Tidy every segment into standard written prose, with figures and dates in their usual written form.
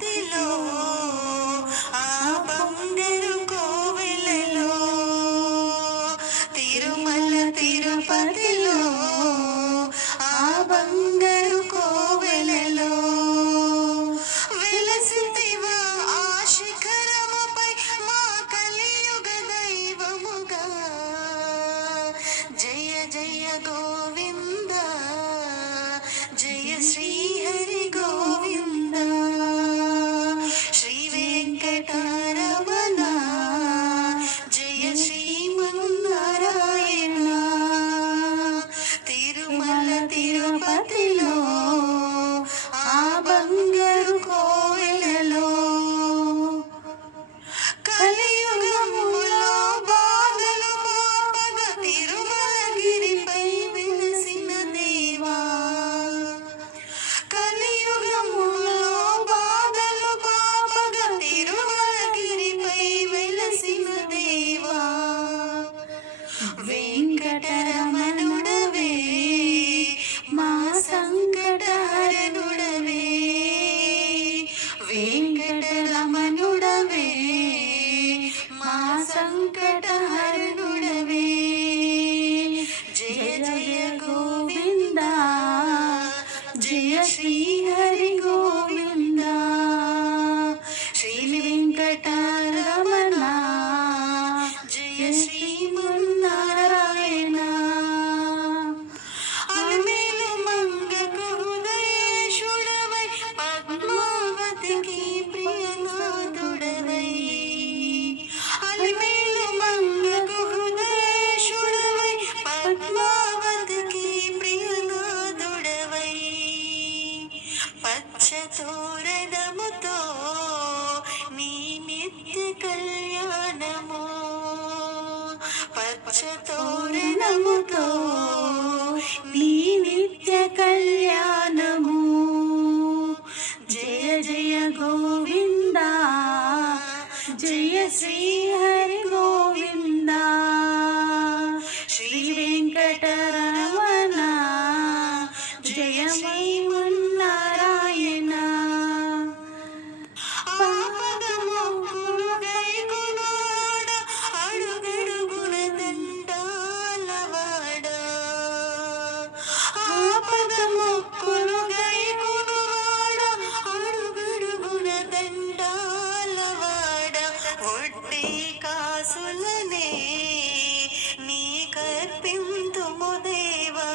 తిరుపతిలో ఆ బంగారు కోవెలలో తిరుమల తిరుపతిలో ఆ బంగారు కోవెలలో వెలసితివా ఆ శిఖరముపై మా కలియుగ దైవముగా జయ జయ గోవింద జయ శ్రీ హరి గోవింద శ్రీ వెంకటరమణ జయ శ్రీమన్నారాయణ తిరుమల తిరుపతిలో ఆ బంగారు కోవెలలో కలియుగములో బాధలు మోపగ తిరుమలగిరిపై వెలసిన దేవా కలియుగములో బాధలు పాపగ తిరుమలగిరిపై వెలసిన దేవా వెంకటరమణుడవే మా సంకటహరణుడవే వెంకటరమణుడవే మా సంకటహరణుడవే జయ జయ గోవింద జయ శ్రీ హరి గోవింద శ్రీ వెంకటరమణ జయ శ్రీమన్నారాయణ అలమేలు మంగకు హృదయేశుడవై పద్మావతికి ప్రియనాథుడవై అలమేలు మంగకు హృదయేశుడవై పద్మావతికి ప్రియనాథుడవై పచ్చతోరణముతో నీ నిత్య కళ్యాణము పచ్చతోరణముతో నీ నిత్య కళ్యాణము జయ జయ గోవింద జయ శ్రీ హరి గోవింద శ్రీ వెంకటరమణ జయ శ్రీమన్నారాయణ పాపదమోక్కులు గైకొనువాడ అడుగడుగున దండాలవాడ ఆపదమోక్కులు గైకొనువాడ అడుగడుగున దండాలవాడ వడ్డీ కాసులనే నీ కర్పింతుము దేవా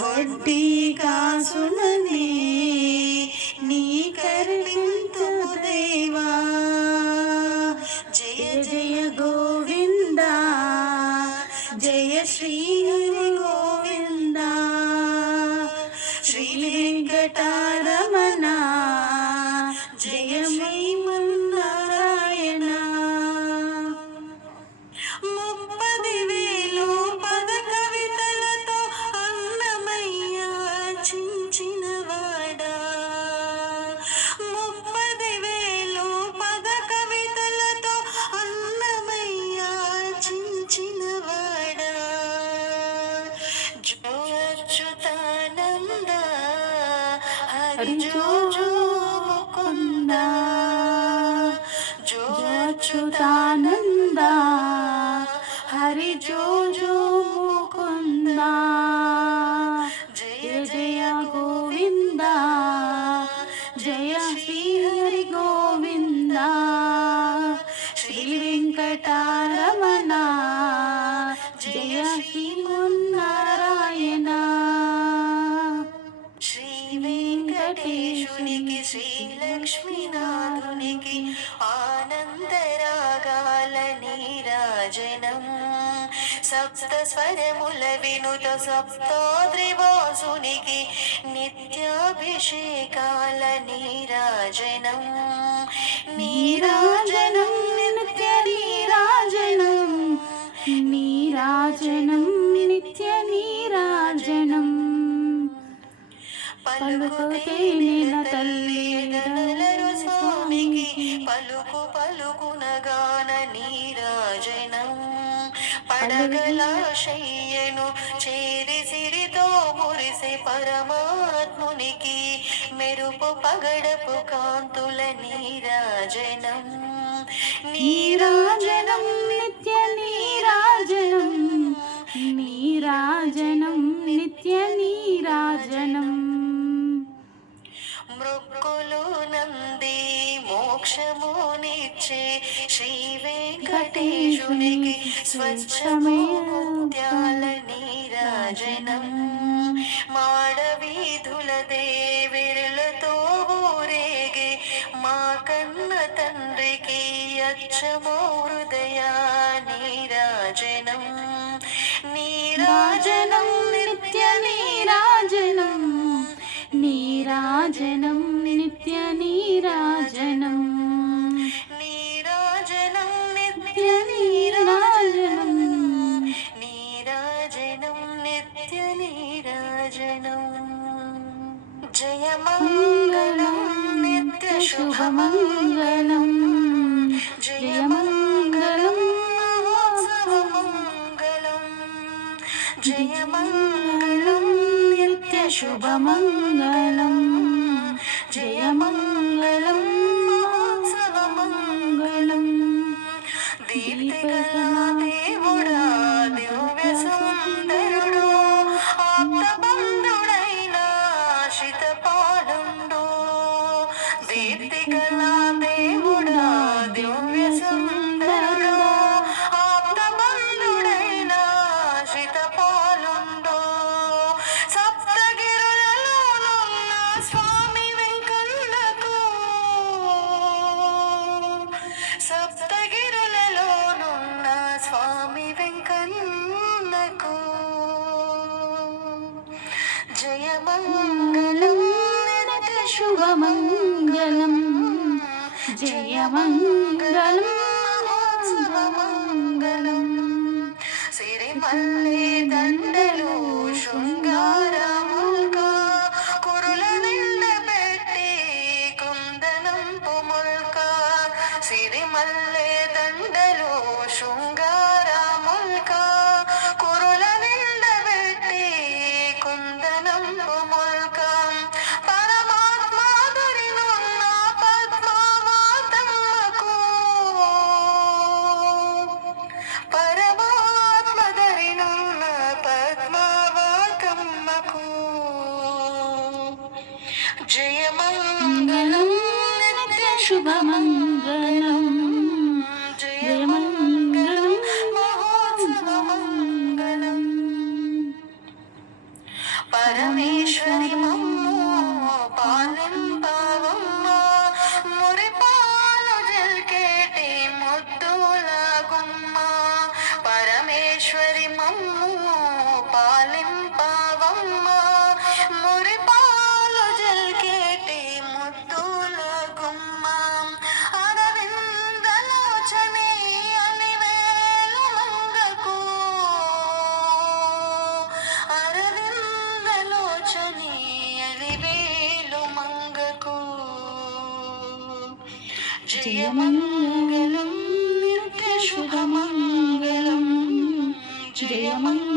వడ్డీ కాసులనే నీ కర్పింతుము దేవా జయ జయ గోవింద జయ శ్రీ హరి గోవింద శ్రీ వెంకటరమణ జయ శ్రీమన్నారాయణ ముప్పది వేలు పద కవితలతో అన్నమయ్య చించినవాడా ముప్పది వేలు పద కవితలతో అన్నమయ్య చించినవాడా జో అచ్యుతానంద హరి జో జో ముకుంద జో అచ్యుతానంద హరి జో జో ముకుంద జయ జయ గోవింద జయ శ్రీ హరి గోవింద శ్రీ వెంకటరమణ జయ శ్రీమన్నారాయణ శ్రీ వెంకటేశునికి శ్రీ లక్ష్మీనాథునికి ఆనందరాగాల నీరాజనం సప్త స్వరముల వినుత సప్తాద్రివాసునికి నిత్యాభిషేకాల నీరాజనం నీరాజనం నిత్య నీరాజనం నీరాజనం నిత్య నీరాజనం పలుకుతే నిల తల్లి గదలరు స్వామికి పలుకు పలుకునగాన నీరాజనం పడగల శయ్యను చేరి సిరితో మురిసే పరమాత్మునికి మెరుపు పగడపు కాంతుల నీరాజనం నీరాజనం నిత్య నీరాజనం నీరాజనం నిత్య నీరాజనం మృక్కులు నంది మోక్షమునిచ్చే శ్రీ వెంకటేశునికి స్వచ్ఛమే ముత్యాల నీరాజనం మాడవీధుల దేవిరులతో ఊరేగే మా కన్న తండ్రికి అచ్చమో హృదయ నీరాజనం నీరాజనం నిత్య నీరాజనం నీరాజనం నిత్య నీరాజనం నీరాజనం నిత్య నీరాజనం నీరాజనం నిత్య నీరాజనం జయమంగళం నిత్య శుభమంగళం జయమంగళం మహోత్సవమంగళం జయమంగళం నిత్య శుభమంగళం జయమంగళం మహోత్సవమంగళం దీప్తిగల దేవుడా దివ్య సుందరుడు ఆప్తబంధుడైన శితపాలుండు దీప్తిగల దేవుడా దివ్య సుందరుడు ఆప్తబంధుడైన శితపాలుండు సప్తగిరులలోనున్న స్వామి వెంకన్నకు సప్తగిరులలోనున్న స్వామి వెంకన్నకు జయమంగళం నిత్య శుభమంగళం జయమంగళం మహోత్సవమంగళం సిరిమల్లె దండలు శృంగారముల్కా కురుల నిండబెట్టి కుందనం పొముల్క సిరిమల్లె దండలు శృంగారముల్క కురుల నిండబెట్టి కుందనం పొముల్క పరమాత్మాధురినున్న పద్మావతమ్మకు పరమాత్మధరినున్న పద్మావతమ్మకు జయమంగళం నిత్య శుభమంగళం జయమంగళం మహోత్సవమంగళం పరమేశ్వరి మమ్ము పాలింపవమ్మ మురిపాలు జల్కేటి ముద్దుల గుమ్మ పరమేశ్వరి మమ్ము పాలింపవమ్మ మురిపాలు జల్కేటి ముద్దుల గుమ్మ అరవిందలోచనే అలివేలు మంగకు అరవిందలోచనే అలివేలు మంగకు జయమంగళం నిత్య శుభమంగళం జయమంగళం